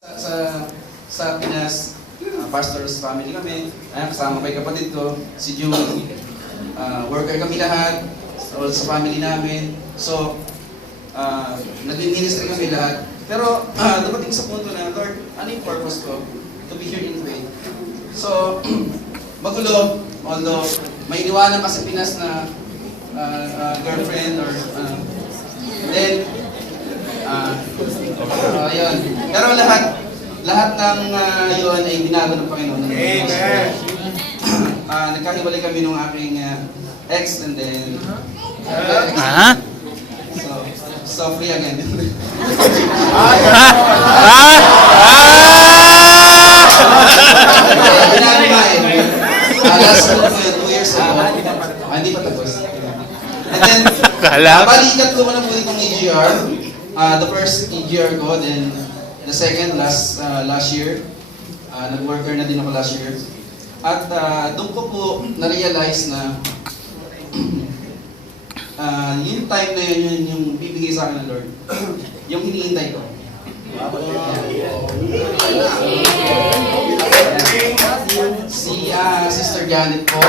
Sa Pinas, pastor's family kami. Kasama ko yung kapatid ko, si June. Worker kami lahat, all sa family namin. So, naging ministry kami lahat. Pero dumating sa punto na, Lord, ano yung purpose ko? To be here in faith. So, magulo, although may iniwanan ka sa Pinas na girlfriend or then ayun. Pero lahat ng yun ay binago ng Panginoon. Amen. Nagkahiwalay kami nung aking ex and then so free again. Binago nga eh. Last 2 years ago. Hindi pa tapos. And then, balikat ko na po itong EGR. The first EGR ko, then the second last year. Nag-worker na din ako last year. At doon ko po na-realize na yung time na yun, yung bibigay sa akin ng Lord. Yung hinihintay ko. Si Sister Janet po.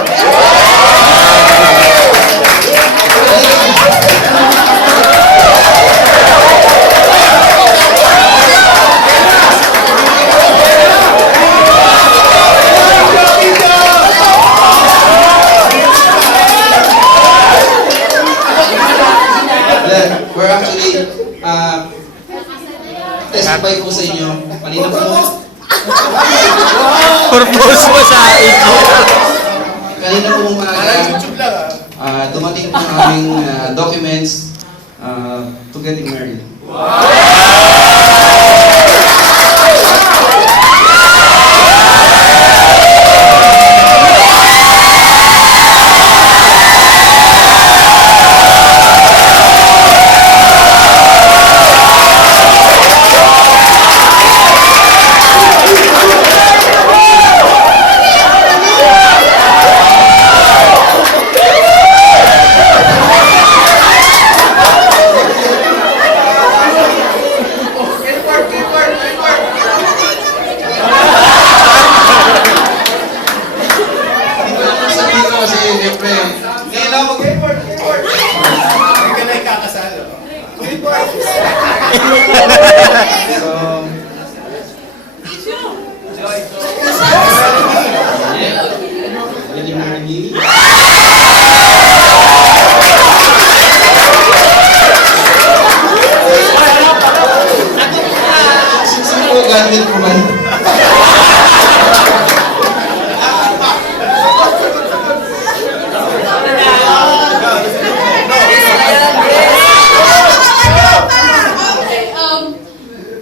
We're actually testify po sa inyo. Kanina po. Purpose mo sa Kanina po dumating po ang aming documents to getting married. Will you marry me? Sino po God will provide?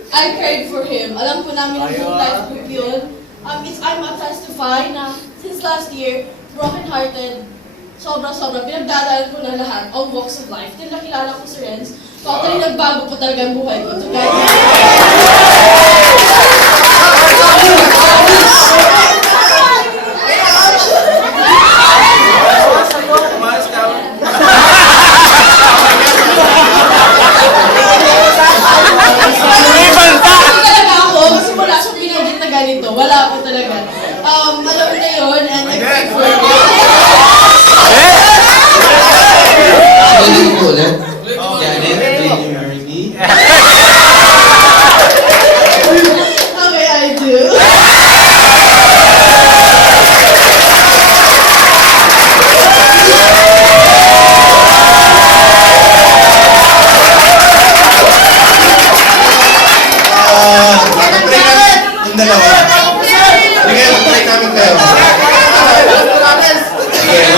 I prayed for him. Alam po namin yung full life group yun. I'm a testify na since last year, broken-hearted, sobra-sobra, pinagdadaan ko na lahat, all walks of life. Till nakilala ko si Renz, totally nagbago po talaga ang buhay ko. To guide ganito. Wala po talaga. Alam mo na yun, and I pray for you. Pwede ko ulit? Janet, will you marry me? Okay, I do.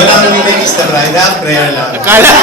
Wala nang nilagis na ride, prayer lang. Kala